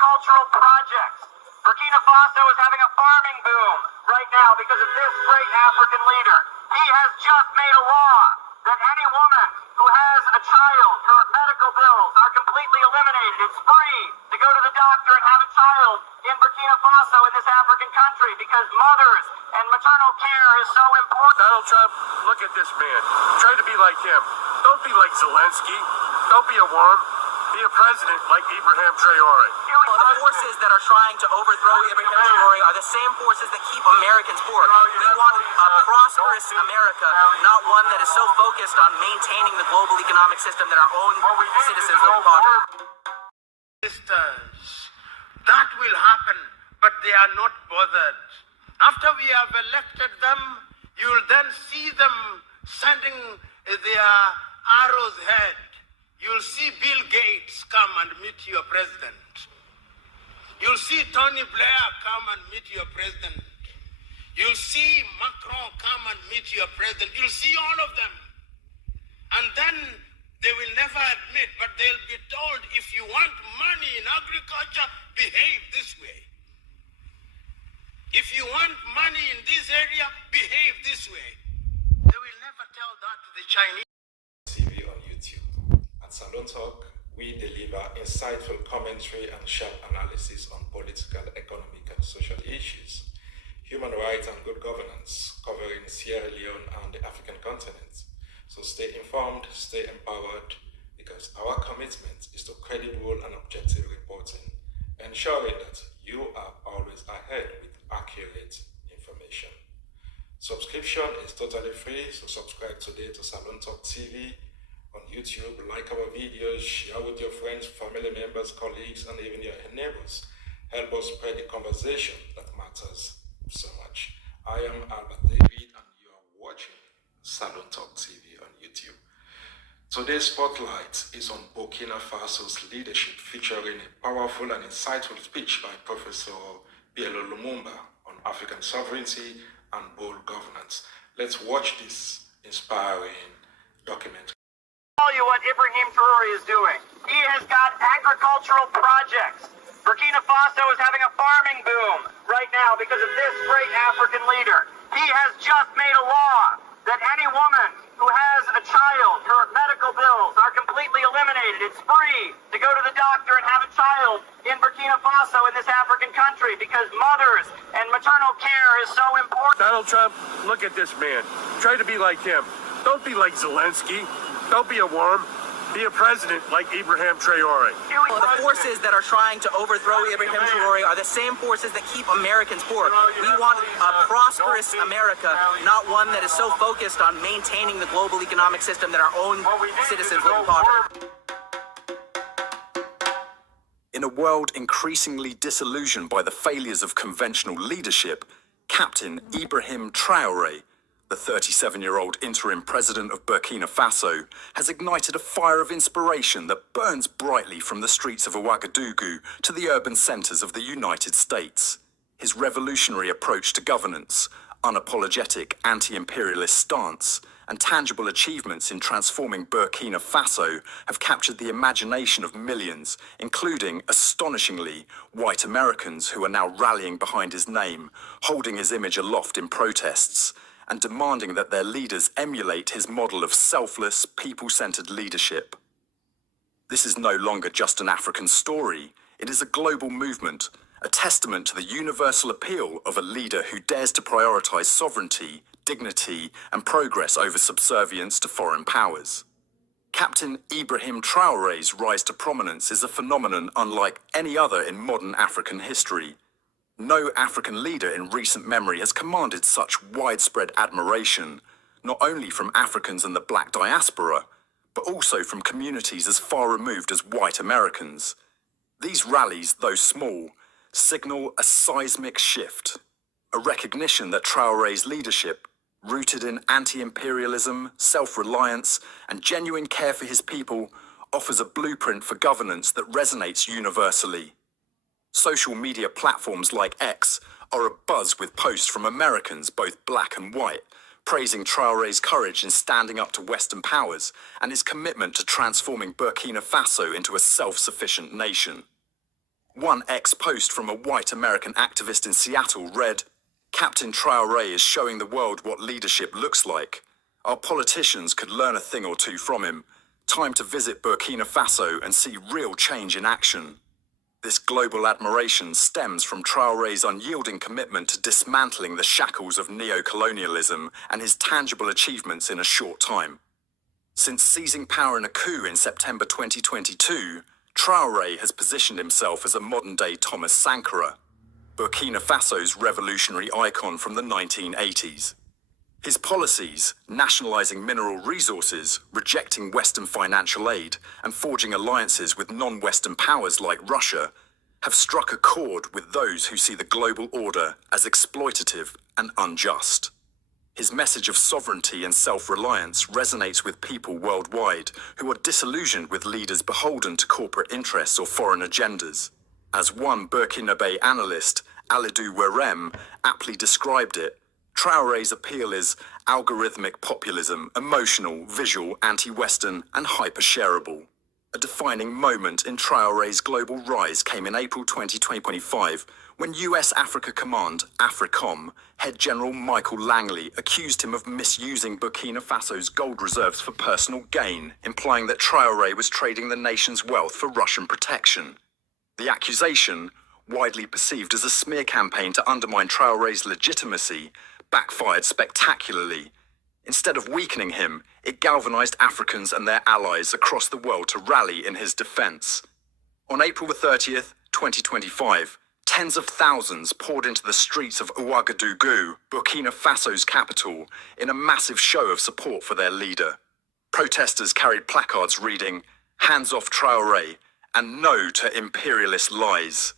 agricultural projects. Burkina Faso is having a farming boom right now because of this great African leader. He has just made a law that any woman who has a child, her medical bills are completely eliminated. It's free to go to the doctor and have a child in Burkina Faso, in this African country, because mothers and maternal care is so important. Donald Trump, look at this man. Try to be like him. Don't be like Zelensky. Don't be a worm. Be a president like Ibrahim Traoré. The forces that are trying to overthrow Ibrahim Traoré are the same forces that keep Americans poor. We want a prosperous America, not one that is so focused on maintaining the global economic system that our own citizens live in poverty. Sisters, that will happen, but they are not bothered. After we have elected them, you will then see them sending their arrows ahead. You'll see Bill Gates come and meet your president. You'll see Tony Blair come and meet your president. You'll see Macron come and meet your president. You'll see all of them. And then they will never admit, but they'll be told, if you want money in agriculture, behave this way. If you want money in this area, behave this way. They will never tell that to the Chinese. TV on YouTube. At Salon Talk, we deliver insightful commentary and sharp analysis on political, economic, and social issues, human rights and good governance, covering Sierra Leone and the African continent. So stay informed, stay empowered, because our commitment is to credible and objective reporting, ensuring that you are always ahead with accurate information. Subscription is totally free, so subscribe today to Salon Talk TV on YouTube, like our videos, share with your friends, family members, colleagues, and even your neighbors. Help us spread the conversation that matters so much. I am Albert David, and you are watching Salon Talk TV on YouTube. Today's spotlight is on Burkina Faso's leadership, featuring a powerful and insightful speech by Professor Lumumba on African sovereignty and bold governance. Let's watch this inspiring documentary. Tell you what Ibrahim Traoré is doing. He has got agricultural projects. Burkina Faso is having a farming boom right now because of this great African leader. He has just made a law that any woman who has a child, her medical bills are completely eliminated. It's free to go to the doctor and have a child in Burkina Faso, in this African country, because mothers and maternal care is so important. Donald Trump, look at this man. Try to be like him. Don't be like Zelensky. Don't be a worm. Be a president like Ibrahim Traoré. The forces that are trying to overthrow Ibrahim Traoré are the same forces that keep Americans poor. We want a prosperous America, not one that is so focused on maintaining the global economic system that our own citizens live in poverty. In a world increasingly disillusioned by the failures of conventional leadership, Captain Ibrahim Traoré, the 37-year-old interim president of Burkina Faso, has ignited a fire of inspiration that burns brightly from the streets of Ouagadougou to the urban centers of the United States. His revolutionary approach to governance, unapologetic anti-imperialist stance, and tangible achievements in transforming Burkina Faso have captured the imagination of millions, including, astonishingly, white Americans who are now rallying behind his name, holding his image aloft in protests, and demanding that their leaders emulate his model of selfless, people-centered leadership. This is no longer just an African story. It is a global movement, a testament to the universal appeal of a leader who dares to prioritize sovereignty, dignity, and progress over subservience to foreign powers. Captain Ibrahim Traoré's rise to prominence is a phenomenon unlike any other in modern African history. No African leader in recent memory has commanded such widespread admiration, not only from Africans and the black diaspora, but also from communities as far removed as white Americans. These rallies, though small, signal a seismic shift, a recognition that Traoré's leadership, rooted in anti-imperialism, self-reliance, and genuine care for his people, offers a blueprint for governance that resonates universally. Social media platforms like X are abuzz with posts from Americans, both black and white, praising Traoré's courage in standing up to Western powers and his commitment to transforming Burkina Faso into a self-sufficient nation. One ex-post from a white American activist in Seattle read, "Captain Traoré is showing the world what leadership looks like. Our politicians could learn a thing or two from him. Time to visit Burkina Faso and see real change in action." This global admiration stems from Traoré's unyielding commitment to dismantling the shackles of neo-colonialism and his tangible achievements in a short time. Since seizing power in a coup in September 2022, Traoré has positioned himself as a modern-day Thomas Sankara, Burkina Faso's revolutionary icon from the 1980s. His policies, nationalizing mineral resources, rejecting Western financial aid, and forging alliances with non-Western powers like Russia, have struck a chord with those who see the global order as exploitative and unjust. His message of sovereignty and self-reliance resonates with people worldwide who are disillusioned with leaders beholden to corporate interests or foreign agendas. As one Burkinabe analyst, Alidou Werem, aptly described it, Traoré's appeal is algorithmic populism, emotional, visual, anti-Western, and hyper-shareable. A defining moment in Traoré's global rise came in April 2025, when US Africa Command, AFRICOM, head General Michael Langley accused him of misusing Burkina Faso's gold reserves for personal gain, implying that Traoré was trading the nation's wealth for Russian protection. The accusation, widely perceived as a smear campaign to undermine Traoré's legitimacy, backfired spectacularly. Instead of weakening him, it galvanized Africans and their allies across the world to rally in his defense. On April 30th, 2025, tens of thousands poured into the streets of Ouagadougou, Burkina Faso's capital, in a massive show of support for their leader. Protesters carried placards reading, "Hands off Traoré," and "No to imperialist lies."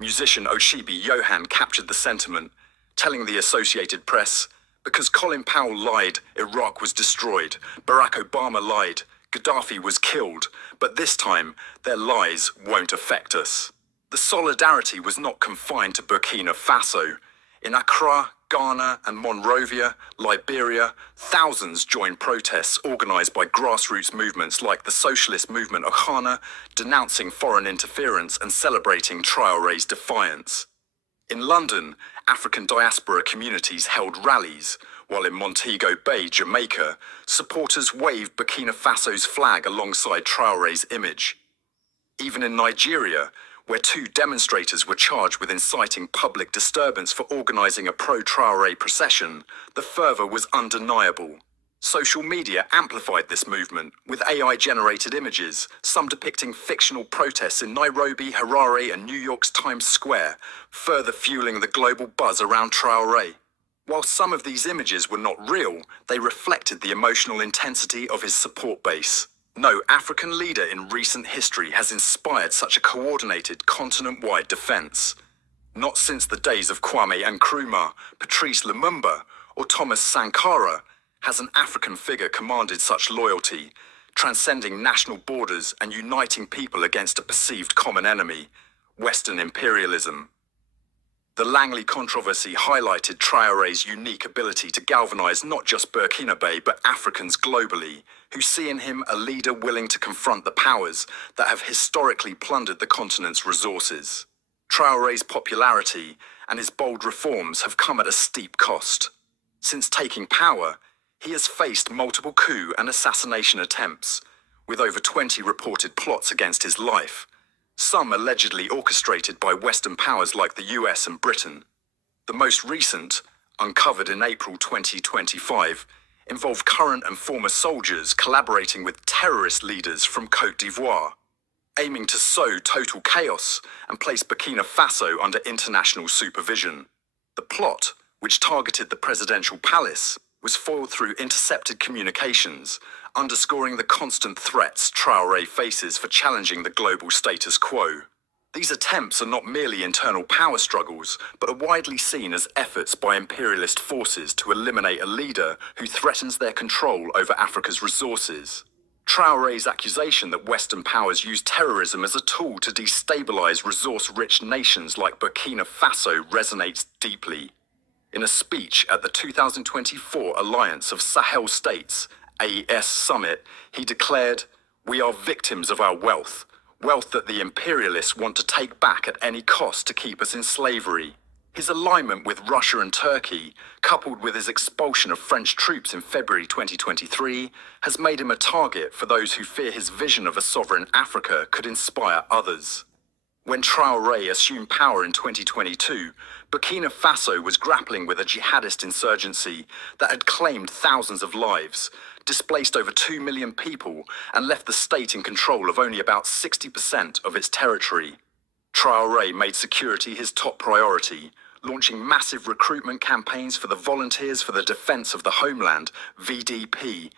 Musician Oshibi Yohan captured the sentiment, telling the Associated Press, "Because Colin Powell lied, Iraq was destroyed. Barack Obama lied, Gaddafi was killed. But this time, their lies won't affect us." The solidarity was not confined to Burkina Faso. In Accra, Ghana, and Monrovia, Liberia, thousands joined protests organized by grassroots movements like the socialist movement of Ghana, denouncing foreign interference and celebrating Traoré's defiance. In London, African diaspora communities held rallies, while in Montego Bay, Jamaica, supporters waved Burkina Faso's flag alongside Traoré's image. Even in Nigeria, where two demonstrators were charged with inciting public disturbance for organizing a pro-Traoré procession, the fervor was undeniable. Social media amplified this movement, with AI-generated images, some depicting fictional protests in Nairobi, Harare, and New York's Times Square, further fueling the global buzz around Traoré. While some of these images were not real, they reflected the emotional intensity of his support base. No African leader in recent history has inspired such a coordinated, continent-wide defense. Not since the days of Kwame Nkrumah, Patrice Lumumba, or Thomas Sankara has an African figure commanded such loyalty, transcending national borders and uniting people against a perceived common enemy, Western imperialism. The Langley controversy highlighted Traoré's unique ability to galvanize not just Burkinabe but Africans globally, who see in him a leader willing to confront the powers that have historically plundered the continent's resources. Traoré's popularity and his bold reforms have come at a steep cost. Since taking power, he has faced multiple coup and assassination attempts, with over 20 reported plots against his life, some allegedly orchestrated by Western powers like the US and Britain. The most recent, uncovered in April 2025, involved current and former soldiers collaborating with terrorist leaders from Côte d'Ivoire, aiming to sow total chaos and place Burkina Faso under international supervision. The plot, which targeted the presidential palace, was foiled through intercepted communications, underscoring the constant threats Traoré faces for challenging the global status quo. These attempts are not merely internal power struggles, but are widely seen as efforts by imperialist forces to eliminate a leader who threatens their control over Africa's resources. Traoré's accusation that Western powers use terrorism as a tool to destabilize resource-rich nations like Burkina Faso resonates deeply. In a speech at the 2024 Alliance of Sahel States, AES Summit, he declared, "We are victims of our wealth. wealth that the imperialists want to take back at any cost to keep us in slavery. His alignment with Russia and Turkey, coupled with his expulsion of French troops in February 2023, has made him a target for those who fear his vision of a sovereign Africa could inspire others. When Traoré assumed power in 2022, Burkina Faso was grappling with a jihadist insurgency that had claimed thousands of lives, displaced over 2 million people, and left the state in control of only about 60% of its territory. Traoré made security his top priority, launching massive recruitment campaigns for the Volunteers for the Defense of the Homeland, VDP,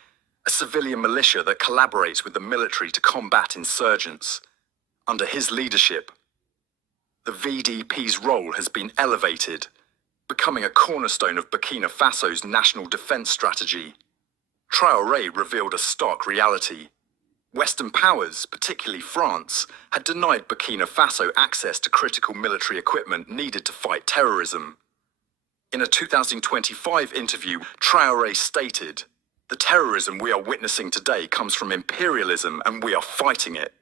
a civilian militia that collaborates with the military to combat insurgents. Under his leadership, the VDP's role has been elevated, becoming a cornerstone of Burkina Faso's national defense strategy. Traoré revealed a stark reality. Western powers, particularly France, had denied Burkina Faso access to critical military equipment needed to fight terrorism. In a 2025 interview, Traoré stated, "The terrorism we are witnessing today comes from imperialism and we are fighting it."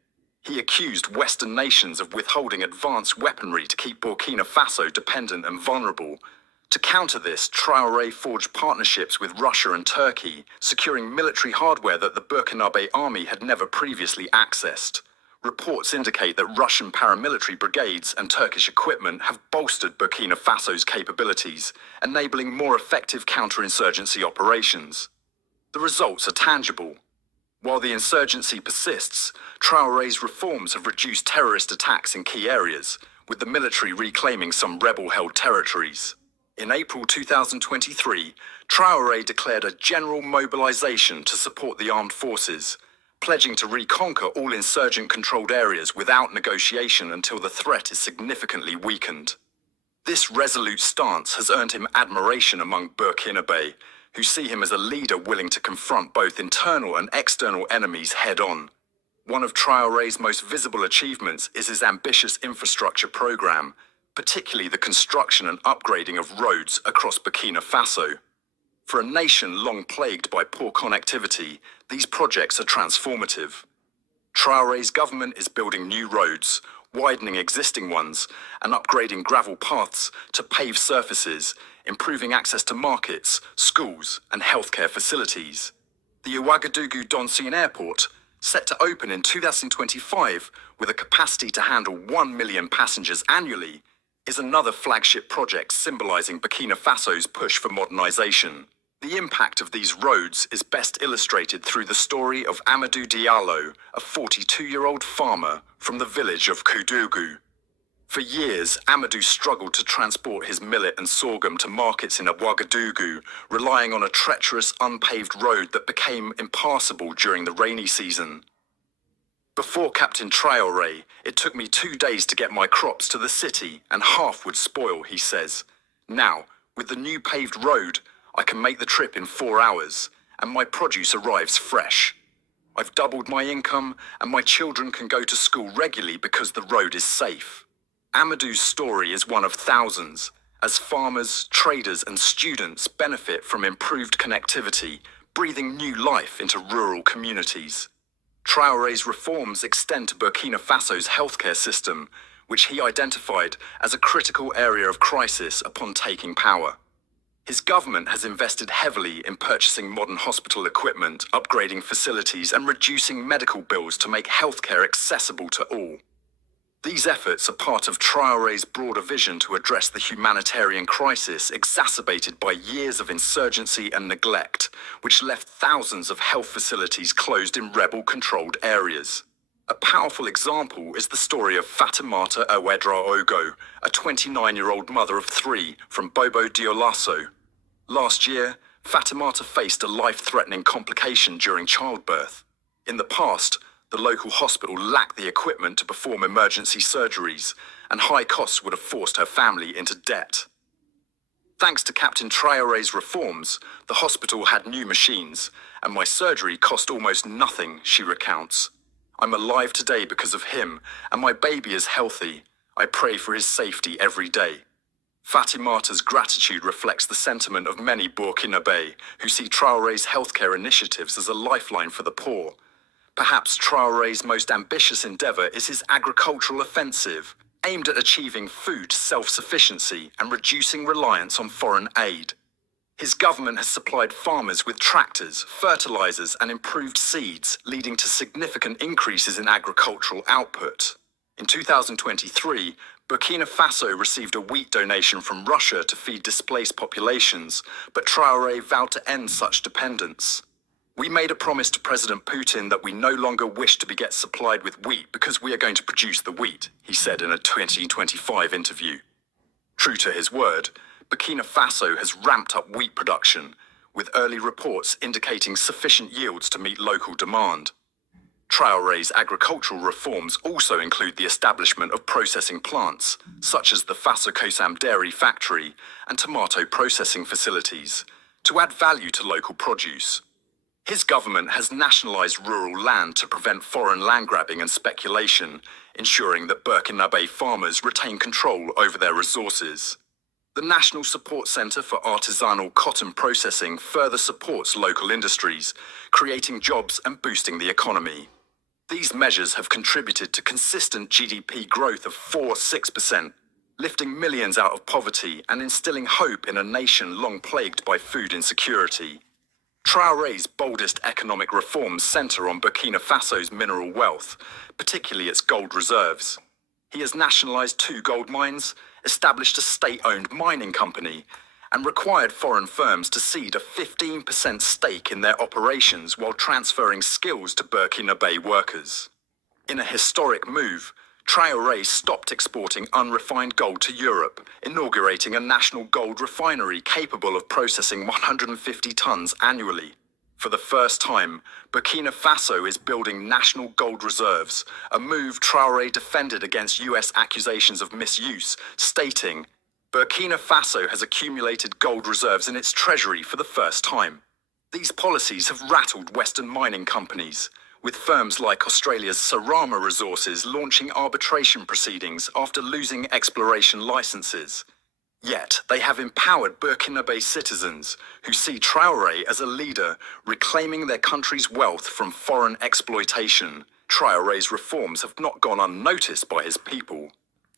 He accused Western nations of withholding advanced weaponry to keep Burkina Faso dependent and vulnerable. To counter this, Traoré forged partnerships with Russia and Turkey, securing military hardware that the Burkinabe army had never previously accessed. Reports indicate that Russian paramilitary brigades and Turkish equipment have bolstered Burkina Faso's capabilities, enabling more effective counterinsurgency operations. The results are tangible. While the insurgency persists, Traoré's reforms have reduced terrorist attacks in key areas, with the military reclaiming some rebel-held territories. In April 2023, Traoré declared a general mobilization to support the armed forces, pledging to reconquer all insurgent-controlled areas without negotiation until the threat is significantly weakened. This resolute stance has earned him admiration among Burkinabe, who see him as a leader willing to confront both internal and external enemies head-on. One of Traoré's most visible achievements is his ambitious infrastructure program, particularly the construction and upgrading of roads across Burkina Faso. For a nation long plagued by poor connectivity, these projects are transformative. Traoré's government is building new roads, widening existing ones, and upgrading gravel paths to paved surfaces, improving access to markets, schools, and healthcare facilities. The Ouagadougou Donsian Airport, set to open in 2025 with a capacity to handle 1 million passengers annually, is another flagship project symbolizing Burkina Faso's push for modernization. The impact of these roads is best illustrated through the story of Amadou Diallo, a 42-year-old farmer from the village of Ouagadougou. For years, Amadou struggled to transport his millet and sorghum to markets in Ouagadougou, relying on a treacherous, unpaved road that became impassable during the rainy season. Before Captain Traoré, it took me 2 days to get my crops to the city, and half would spoil, he says. Now, with the new paved road, I can make the trip in 4 hours, and my produce arrives fresh. I've doubled my income, and my children can go to school regularly because the road is safe. Amadou's story is one of thousands, as farmers, traders, and students benefit from improved connectivity, breathing new life into rural communities. Traoré's reforms extend to Burkina Faso's healthcare system, which he identified as a critical area of crisis upon taking power. His government has invested heavily in purchasing modern hospital equipment, upgrading facilities, and reducing medical bills to make healthcare accessible to all. These efforts are part of Traoré's broader vision to address the humanitarian crisis exacerbated by years of insurgency and neglect, which left thousands of health facilities closed in rebel-controlled areas. A powerful example is the story of Fatimata Ouedraogo, a 29-year-old mother of 3 from Bobo Dioulasso. Last year, Fatimata faced a life-threatening complication during childbirth. In the past, the local hospital lacked the equipment to perform emergency surgeries, and high costs would have forced her family into debt. Thanks to Captain Traoré's reforms, the hospital had new machines, and my surgery cost almost nothing, she recounts. I'm alive today because of him, and my baby is healthy. I pray for his safety every day. Fatimata's gratitude reflects the sentiment of many Burkinabe, who see Traoré's healthcare initiatives as a lifeline for the poor. Perhaps Traoré's most ambitious endeavour is his agricultural offensive, aimed at achieving food self-sufficiency and reducing reliance on foreign aid. His government has supplied farmers with tractors, fertilizers, and improved seeds, leading to significant increases in agricultural output. In 2023, Burkina Faso received a wheat donation from Russia to feed displaced populations, but Traoré vowed to end such dependence. "We made a promise to President Putin that we no longer wish to get supplied with wheat because we are going to produce the wheat," he said in a 2025 interview. True to his word, Burkina Faso has ramped up wheat production, with early reports indicating sufficient yields to meet local demand. Traoré's agricultural reforms also include the establishment of processing plants, such as the Fasokosam dairy factory and tomato processing facilities, to add value to local produce. His government has nationalized rural land to prevent foreign land grabbing and speculation, ensuring that Burkinabe farmers retain control over their resources. The National Support Center for Artisanal Cotton Processing further supports local industries, creating jobs and boosting the economy. These measures have contributed to consistent GDP growth of 4–6%, lifting millions out of poverty and instilling hope in a nation long plagued by food insecurity. Traoré's boldest economic reforms center on Burkina Faso's mineral wealth, particularly its gold reserves. He has nationalized 2 gold mines, established a state-owned mining company, and required foreign firms to cede a 15% stake in their operations while transferring skills to Burkinabe workers. In a historic move, Traoré stopped exporting unrefined gold to Europe, inaugurating a national gold refinery capable of processing 150 tons annually. For the first time, Burkina Faso is building national gold reserves, a move Traoré defended against US accusations of misuse, stating, "Burkina Faso has accumulated gold reserves in its treasury for the first time." These policies have rattled Western mining companies, with firms like Australia's Sarama Resources launching arbitration proceedings after losing exploration licenses. Yet, they have empowered Burkinabe citizens who see Traoré as a leader reclaiming their country's wealth from foreign exploitation. Traoré's reforms have not gone unnoticed by his people.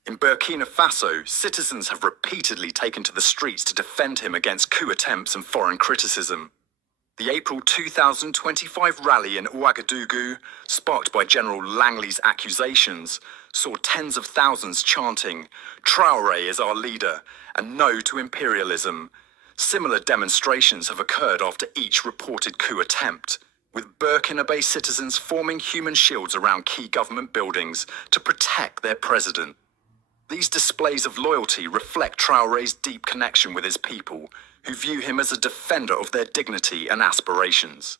In Burkina Faso, citizens have repeatedly taken to the streets to defend him against coup attempts and foreign criticism. The April 2025 rally in Ouagadougou, sparked by General Langley's accusations, saw tens of thousands chanting, "Traoré is our leader," and "No to imperialism." Similar demonstrations have occurred after each reported coup attempt, with Burkinabe citizens forming human shields around key government buildings to protect their president. These displays of loyalty reflect Traoré's deep connection with his people, who view him as a defender of their dignity and aspirations.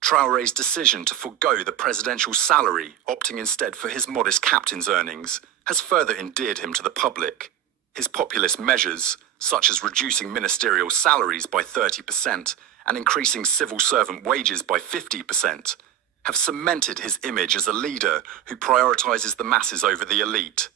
Traoré's decision to forego the presidential salary, opting instead for his modest captain's earnings, has further endeared him to the public. His populist measures, such as reducing ministerial salaries by 30% and increasing civil servant wages by 50%, have cemented his image as a leader who prioritizes the masses over the elite.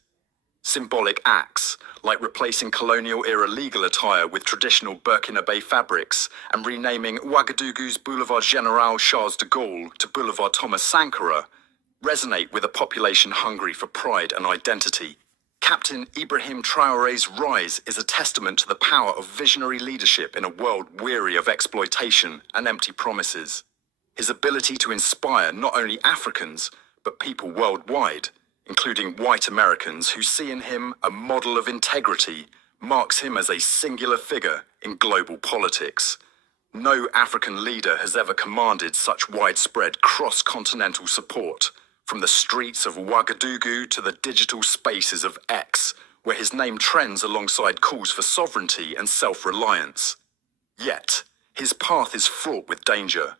Symbolic acts, like replacing colonial-era legal attire with traditional Burkinabe fabrics and renaming Ouagadougou's Boulevard Général Charles de Gaulle to Boulevard Thomas Sankara, resonate with a population hungry for pride and identity. Captain Ibrahim Traoré's rise is a testament to the power of visionary leadership in a world weary of exploitation and empty promises. His ability to inspire not only Africans, but people worldwide, including white Americans who see in him a model of integrity, marks him as a singular figure in global politics. No African leader has ever commanded such widespread cross-continental support, from the streets of Ouagadougou to the digital spaces of X, where his name trends alongside calls for sovereignty and self-reliance. Yet, his path is fraught with danger.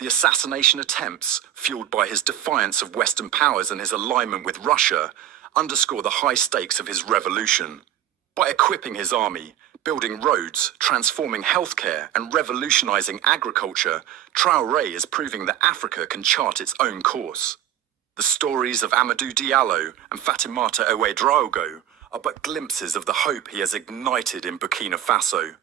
The assassination attempts, fueled by his defiance of Western powers and his alignment with Russia, underscore the high stakes of his revolution. By equipping his army, building roads, transforming healthcare, and revolutionizing agriculture, Traoré is proving that Africa can chart its own course. The stories of Amadou Diallo and Fatimata Ouagadougou are but glimpses of the hope he has ignited in Burkina Faso.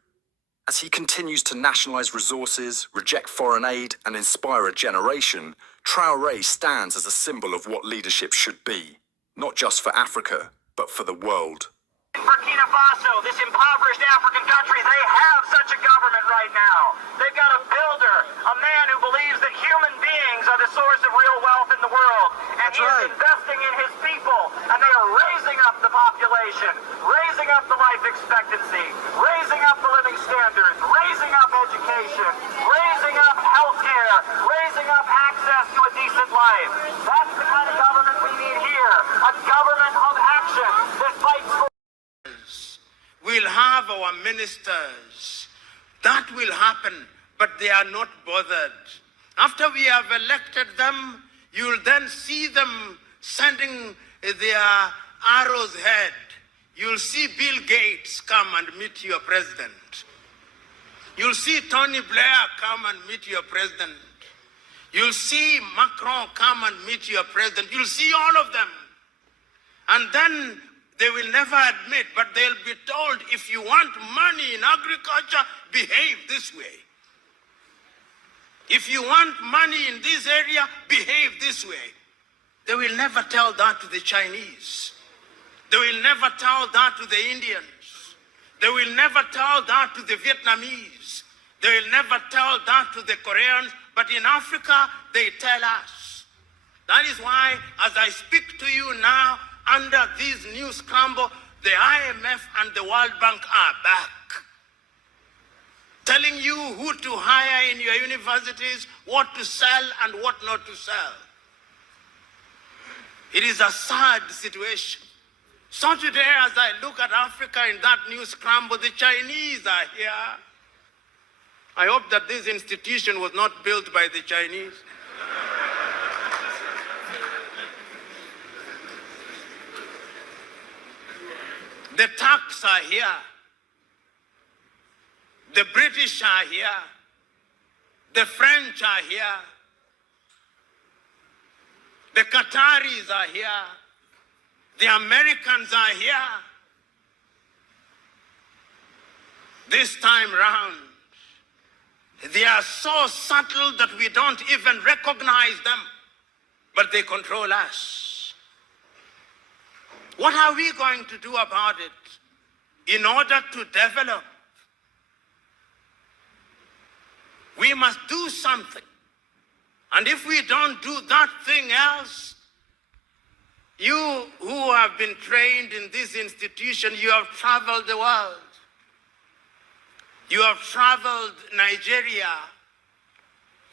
As he continues to nationalize resources, reject foreign aid, and inspire a generation, Traoré stands as a symbol of what leadership should be, not just for Africa, but for the world. Burkina Faso, this impoverished African country, they have such a government right now. They've got a builder, a man who believes that human beings are the source of real wealth in the world. And he is investing in his people, and they are raising up the population, raising up the life expectancy, raising up the living standards, raising up education, raising up healthcare, raising up access to a decent life. That's the kind of government we need here, a government of action that fights for We'll have our ministers. That will happen, but they are not bothered. After we have elected them, you'll then see them sending their arrows ahead. You'll see Bill Gates come and meet your president. You'll see Tony Blair come and meet your president. You'll see Macron come and meet your president. You'll see all of them. And then they will never admit, but they'll be told, if you want money in agriculture, behave this way. If you want money in this area, behave this way. They will never tell that to the Chinese. They will never tell that to the Indians. They will never tell that to the Vietnamese. They will never tell that to the Koreans. But in Africa, they tell us. That is why, as I speak to you now, under this new scramble, the IMF and the World Bank are back, telling you who to hire in your universities, what to sell and what not to sell. It is a sad situation. So today, as I look at Africa in that new scramble, the Chinese are here. I hope that this institution was not built by the Chinese. The Turks are here. The British are here. The French are here. The Qataris are here. The Americans are here. This time round, they are so subtle that we don't even recognize them, but they control us. What are we going to do about it? In order to develop, we must do something. And if we don't do that thing else, you who have been trained in this institution, you have traveled the world. You have traveled Nigeria.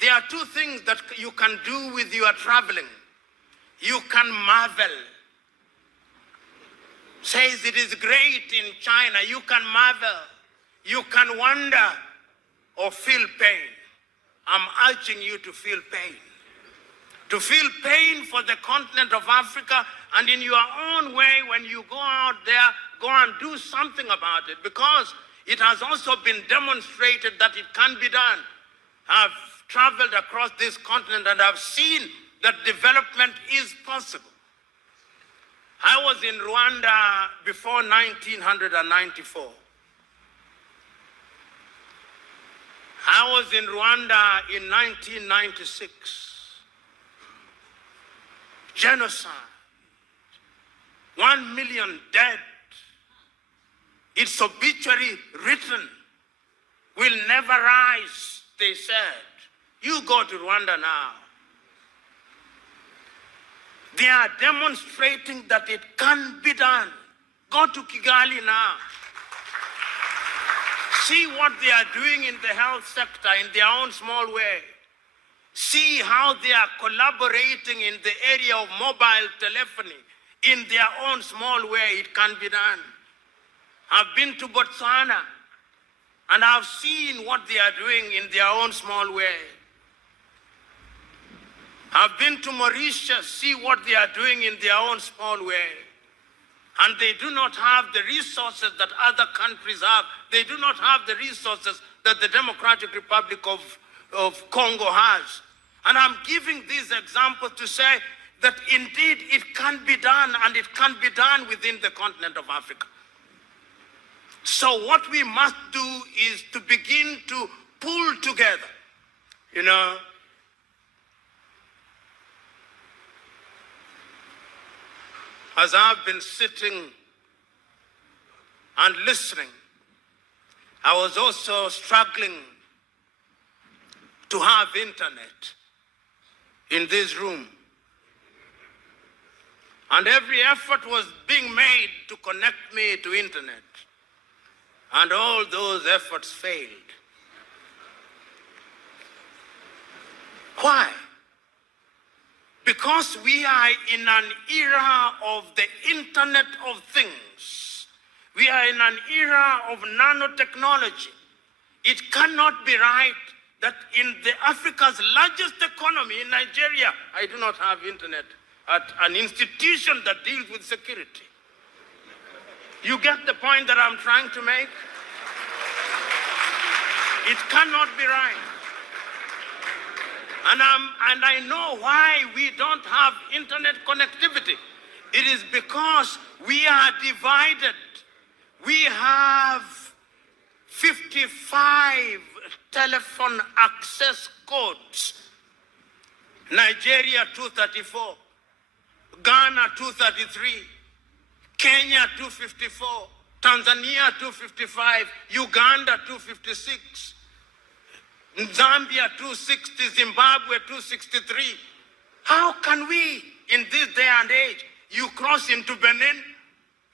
There are two things that you can do with your traveling. You can marvel. Says it is great in China. You can marvel. You can wonder or feel pain. I'm urging you to feel pain. To feel pain for the continent of Africa, and in your own way, when you go out there, go and do something about it, because it has also been demonstrated that it can be done. I've traveled across this continent and I've seen that development is possible. I was in Rwanda before 1994. I was in Rwanda in 1996. Genocide. 1 million dead. Its obituary written will never rise, they said. You go to Rwanda now. They are demonstrating that it can be done. Go to Kigali now. See what they are doing in the health sector in their own small way. See how they are collaborating in the area of mobile telephony in their own small way. It can be done. I've been to Botswana and I've seen what they are doing in their own small way. I've been to Mauritius, see what they are doing in their own small way. And they do not have the resources that other countries have. They do not have the resources that the Democratic Republic of Congo has. And I'm giving these examples to say that indeed it can be done, and it can be done within the continent of Africa. So what we must do is to begin to pull together. You know, as I've been sitting and listening, I was also struggling to have internet in this room. And every effort was being made to connect me to internet. And all those efforts failed. Why? Because we are in an era of the Internet of Things. We are in an era of nanotechnology. It cannot be right that in Africa's largest economy, in Nigeria, I do not have internet at an institution that deals with security. You get the point that I'm trying to make? It cannot be right. And I know why we don't have internet connectivity. It is because we are divided. We have 55 telephone access codes. Nigeria 234, Ghana 233, Kenya 254, Tanzania 255, Uganda 256, Zambia 260, Zimbabwe 263. How can we, in this day and age, you cross into Benin,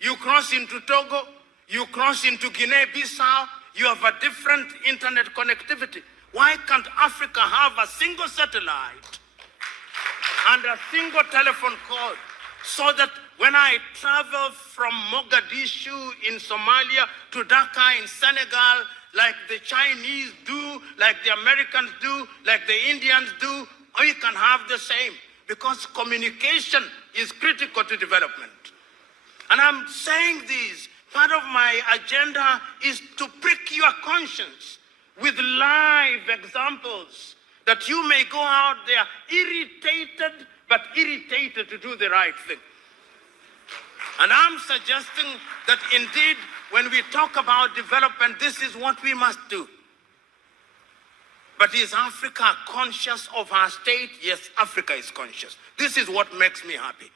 you cross into Togo, you cross into Guinea-Bissau, you have a different internet connectivity. Why can't Africa have a single satellite and a single telephone code so that when I travel from Mogadishu in Somalia to Dhaka in Senegal, like the Chinese do, like the Americans do, like the Indians do, we can have the same, because communication is critical to development. And I'm saying this, part of my agenda is to prick your conscience with live examples that you may go out there irritated, but irritated to do the right thing. And I'm suggesting that indeed, when we talk about development, this is what we must do. But is Africa conscious of her state? Yes, Africa is conscious. This is what makes me happy.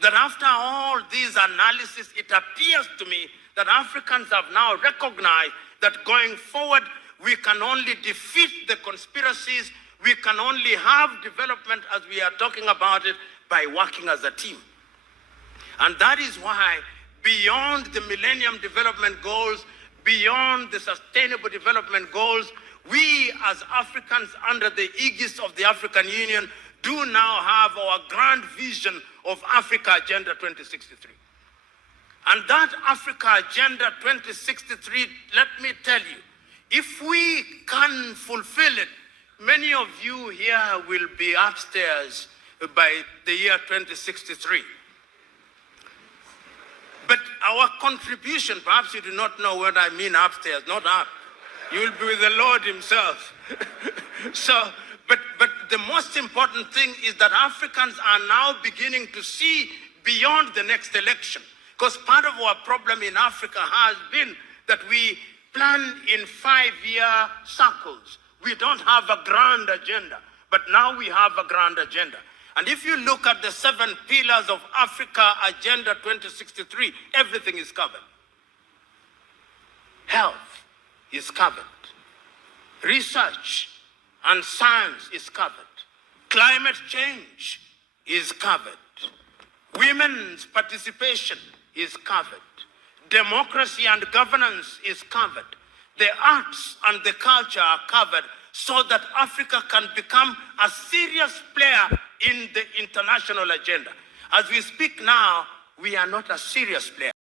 That after all these analysis, it appears to me that Africans have now recognized that going forward, we can only defeat the conspiracies, we can only have development as we are talking about it by working as a team. And that is why, beyond the Millennium Development Goals, beyond the Sustainable Development Goals, we as Africans under the aegis of the African Union do now have our grand vision of Africa Agenda 2063. And that Africa Agenda 2063, let me tell you, if we can fulfill it, many of you here will be upstairs by the year 2063. But our contribution, perhaps you do not know what I mean upstairs, not up. You will be with the Lord himself. But the most important thing is that Africans are now beginning to see beyond the next election. Because part of our problem in Africa has been that we plan in 5-year circles. We don't have a grand agenda, but now we have a grand agenda. And if you look at the 7 pillars of Africa Agenda 2063, everything is covered. Health is covered. Research and science is covered. Climate change is covered. Women's participation is covered. Democracy and governance is covered. The arts and the culture are covered so that Africa can become a serious player in the international agenda. As we speak now, we are not a serious player.